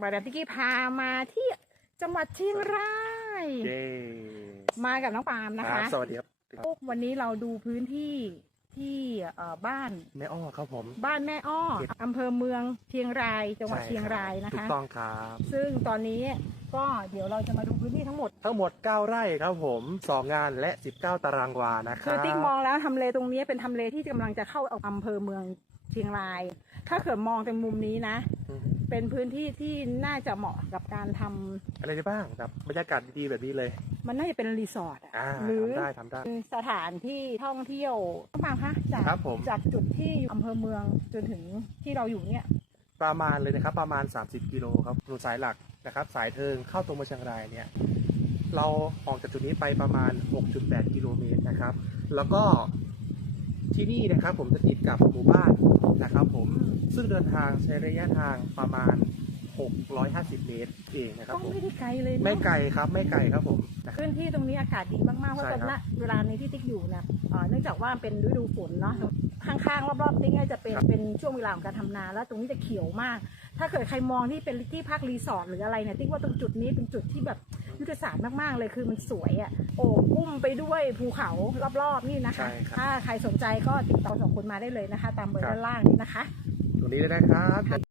บาดามติกกี้พามาที่จังหวัดเชียงราย เย้มากับน้องปาล์มนะครัคะบสวัสดีครับวันนี้เราดูพื้นที่ที่เอ่อบ้านแม่อ้อครับผม บ้านแม่อ้ออำเภอเมืองเชียงราย จังหวัดใช่เชียงรายนะถูคะกต้องครับ ซึ่งตอนนี้ ก็เดี๋ยวเราจะมาดูพื้นที่ทั้งหมด ทั้งหมด 9 ไร่ครับผม 2 งานและ 19 ตารางวานะคคืรัอบติ๊กมองแล้วทำเลตรงนี้เป็นทำเลที่กำลังจะเข้าอำเภอเมืองเชียงราย ถ้าเกิดมองจากมุมนี้นะ อืมเป็นพื้นที่ที่น่าจะเหมาะกับการทำอะไรได้บ้างครับบรรยากาศดีๆแบบนี้เลย มันน่าจะเป็นรีสอร์ทอะอ่าหรือทำได้ทำได้เป็นสถานที่ท่องเที่ยวต้องฟังคะจากครับผม จากจุดที่อยู่อำเภอเมืองจนถึงที่เราอยู่เนี่ย ประมาณเลยนะครับ ประมาณ 30 กิโลครับถนนสายหลักนะครับ สายเทิงเข้าตรงมาเชียงรายเนี่ยเราออกจากจุดนี้ไปประมาณ 6.8 กิโลเมตรนะครับ แล้วก็ที่นี่นะครับผมจะติดกับหมู่บ้านนะครับ ผมซึ่งเดินทางใช้ระยะทางประมาณ 650 เมตรเองนะครับก็ผมไม่ได้ไกลเลยเนอะไม่ไกลครับไม่ไกลครับผมนะครับ พื้นที่ตรงนี้อากาศดีมากๆเพราะใช่ตอนครับนี้เวลาในที่ติ๊กอยู่เนี่ยเอ่อเนื่องจากว่าเป็นฤดูฝนเนาะข้างๆรอบๆติ๊กเนี่ยจะเป็นเป็นช่วงเวลาของการทำนา แล้วตรงนี้จะเขียวมาก ถ้าเกิดใครมองที่เป็นที่พักรีสอร์ทหรืออะไรเนี่ยติ๊กว่าตรงจุดนี้เป็นจุดที่แบบยุทธศาสตร์มากๆเลยคือมันสวยอะ่ะโอบอุ้มไปด้วยภูเขารอบๆนี่นะคะ ใช่ครับ ถ้าใครสนใจก็ติดต่อสองคนมาได้เลยนะคะ ตามเบอร์ครับด้านล่างนี้นะคะ ตรงนี้เลยนะครับ